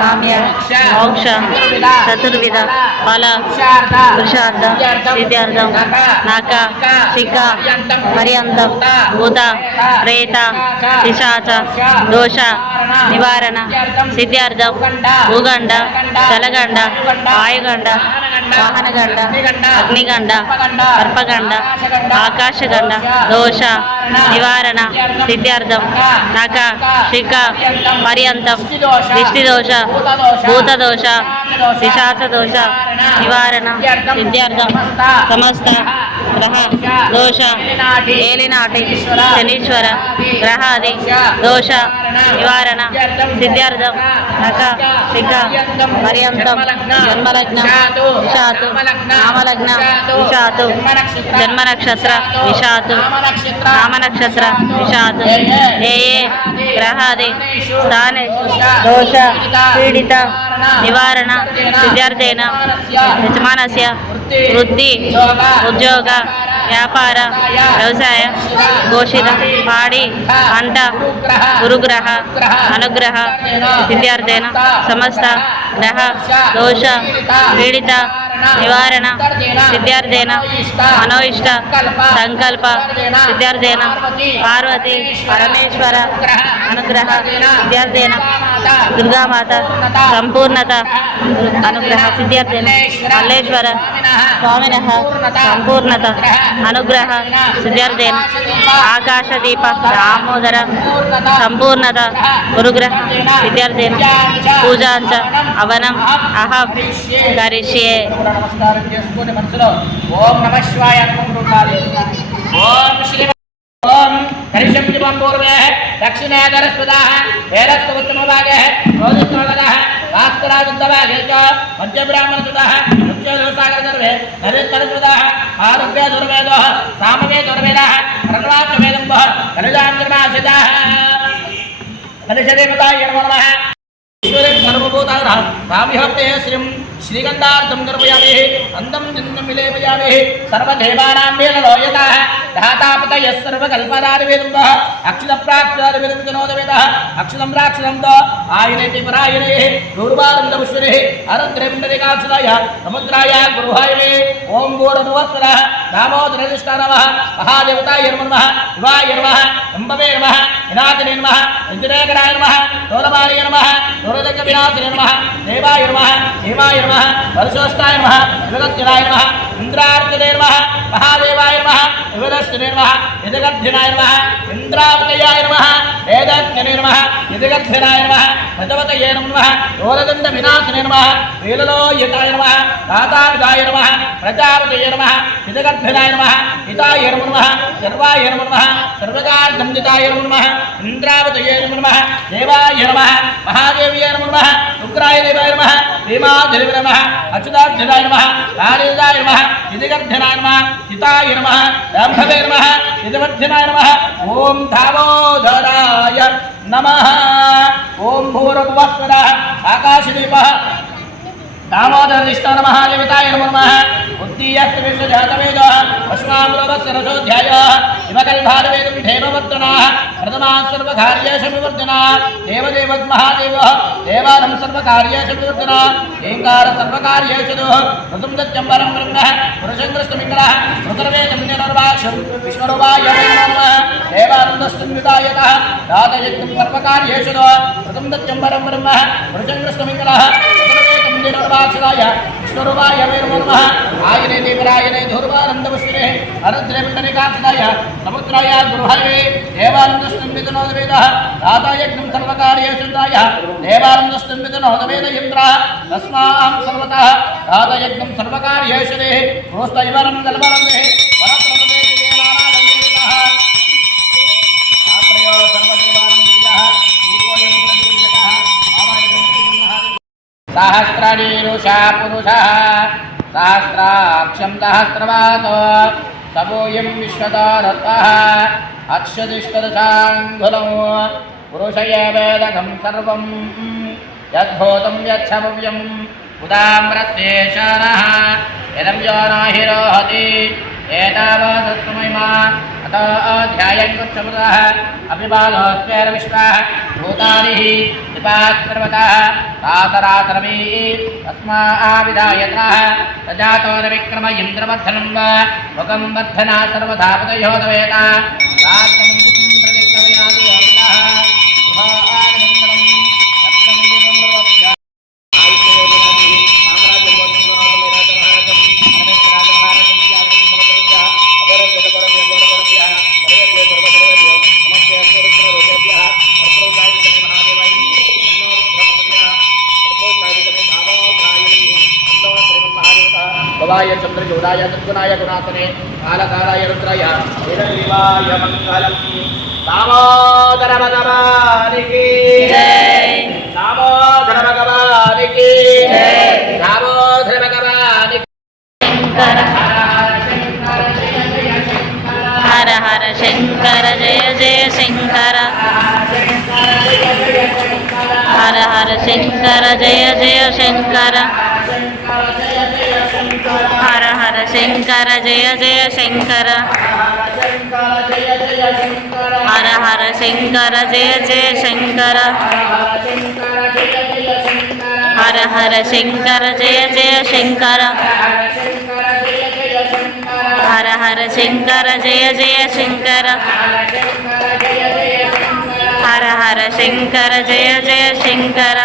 కామ్య మోక్ష చతుర్విధ ఫల పురుషార్థ సిద్ధ్యార్థం నక శిఖ పర్యంతం భూత ప్రేత పిశాచ దోష నివారణ సిద్ధ్యార్థం భూగండ జలగండ వాయుగండ వాహనగండ అగ్నిగండ సర్పగండ ఆకాశగండ దోష నివారణ సిద్ధ్యార్థం నక శిఖ పర్యంతం దిష్టిదోష భూతదోష పిశాచదోష నివారణ సిద్ధ్యార్థం సమస్త గ్రహ దోష ఏలినాటి శనీశ్వర గ్రహాది దోష నివారణ సిద్ధ్యార్థం నక శిఖ పర్యంతం జన్మలగ్న విషాతు నామలగ్న విషాతు జన్మ నక్షత్ర విషాతు నామ నక్షత్ర విషాతు ఏ గ్రహాది స్థానే దోష పీడిత నివారణ సిద్ధ్యార్థేన యజమానస్య వృత్తి ఉద్యోగ వ్యాపార వ్యవసాయ ఘోషిత పాడి పంట గురుగ్రహ అనుగ్రహ సిద్ధ్యార్థేన సమస్త గ్రహ దోష పీడిత నివారణ సిద్ధ్యార్థేన మనోయిష్ట సంకల్ప సిద్ధ్యార్థేన పార్వతి పరమేశ్వర అనుగ్రహ సిద్ధ్యార్థేన దుర్గామాత సంపూర్ణత అనుగ్రహ సిద్ధ్యార్థేన మల్లేశ్వర స్వామిన సంపూర్ణత అనుగ్రహ సిద్ధ్యార్థేన ఆకాశదీప దామోదర సంపూర్ణత గురుగ్రహ సిద్ధ్యార్థేన పూజాంచ అవనం అహం కరిష్యే. నమస్కారం చేసుకోండి మనసులో ఓం నమః శివాయ అనుకుంటుండాలి. ఓం శ్రీ ఓం కరిషం జీవం పూర్వే దక్షిణేదరస్వదాః వేరస్వత్తమభాగేః రోదస్వగదః వాస్తరాదుద్దభాగేచ మధ్యబ్రాహ్మణసుదాః ముఖ్యదోసాగరదర్వే నరేత్తరసుదాః ఆరుగ్య దుర్వేదోః సామవే దుర్వేదः రణవాచవేదంబః కలిజాంజమాసిదాః కలిషదేవతాయ నమః सर्वभूतानां रामिहते श्रीं श्रीगन्धार्थं कर्पयामि अन्तं चिन्तं विलेपयामि सर्वदेवानां वेदलोयताः धातापतयः सर्वकल्पदादिवेदुम्बः अक्षितप्राक्षितादिवेदुमितनोदवेदः अक्षितं राक्षितं च आयनेति परायणे दूर्वारुन्दपुष्पणे अरुद्रेन्दरिकाक्षिताय समुद्राय गुरुहाय मे ॐ भूरभुवत्सरः दामोदरनिष्ठानमः महादेवताय नमः शिवाय नमः अम्बवे नमः विनाशिने नमः विजयकराय नमः दोलमालय नमः दुर्दक विनाशिने नमः देवाय नमः हेमाय नमः वर्षोष्ठाय नमः जगद्जनाय नमः इंद्रार्जने नमः महादेवाय नमः युगदर्शने नमः यजगध्यनाय नमः इंद्रावतयाय नमः वेदज्ञने नमः यजगध्यनाय नमः प्रजवतये नमः दोलदण्ड विनाशिने नमः वेललोयताय नमः दाताविदाय नमः प्रजावतये नमः यजगध्यनाय नमः हिताय नमः सर्वाय नमः सर्वकार्यंजिताय नमः इंद्रावतये नमः देवाय नमः महादेव्यै नमः उग्राय देवाय नमः भीमादेवी नमः अच्युताय नमः कालिदाय नमः यजगध्यनाय नमः हिताय नमः रामभवे नमः यजगध्यनाय नमः ओम दामोदराय नमः ओम भूर्भुवस्वरः आकाशदीपः दामोदरनिष्ठान महादेवताय नमः बुद्धियस्य विश्वजातवेदः अश्वामृतवत्सरसोऽध्यायः हिमकल्भारवेदं देववर्धनाः प्रथमाः सर्वकार्येषु विवर्धनाः देवदेवद्महादेवः देवानं सर्वकार्येषु विवर्धनाः एङ्कार सर्वकार्येषु ऋतुं दत्यं परं ब्रह्म पुरुषङ्कृष्टमिङ्गलः ऋतुर्वेदं निर्वाक्षं विश्वरूपाय नमः देवानन्दस्तुन्वितायतः दातयज्ञं सर्वकार्येषु ऋतुं दत्यं परं ब्रह्म पुरुषङ्कृष्टमिङ्गलः निर्वाक्षदाय विश्वरूपाय नमः आयने देवरायने धूर्वानन्दवश्विने अरुद्रेमण्डलिकाक्षदाय समुद्राय गुरुहरे देवानन्दस्तुन्वितनोदवेदः दातायज्ञं सर्वकार्येषु देवानन्दस्तुन्वितनोदवेद इन्द्रः तस्मां सर्वतः दातायज्ञं सर्वकार्येषु प्रोस्तैवरं दलबलं सहस्रनीरुषा पुरुषः सहस्राक्षं सहस्रवातो सबूयं विश्वदारत्वः अक्षदिष्टदशाङ्गुलं पुरुष एवेदकं सर्वं यद्भूतं यच्छभव्यं उदाम्रत्वेशानः यदं यो न हिरोहति एतावदस्तु महिमा ततो ध्यायन्मुच्चमुदः अभिबालोऽस्मेर विश्वाः भूतानि विपात् सर्वतः तासरासरवी तस्माविधायत्राः सजातो न विक्रम इन्द्रवर्धनं वा मुखं वर्धना सर्वधा पदयो दवेता राज्यं प्रतिक्रमयादि योगिनः गृहादिमङ्गलं सत्यं दीपं सर्वस्य भवाय चंद्रजोदाय दुर्गुणाय गुणात्मने कालकालाय रुद्राय वीरग्रीवाय मंगलम् दामोदर भगवान की जय दामोदर भगवान की जय दामोदर भगवान की शंकर हर हर शंकर जय जय शंकर हर हर शंकर जय जय शंकर हर हर शंकर जय जय शंकर हर हर शंकर जय जय शंकर हर हर शंकर जय जय शंकर हर हर शंकर जय जय शंकर हर हर शंकर जय जय शंकर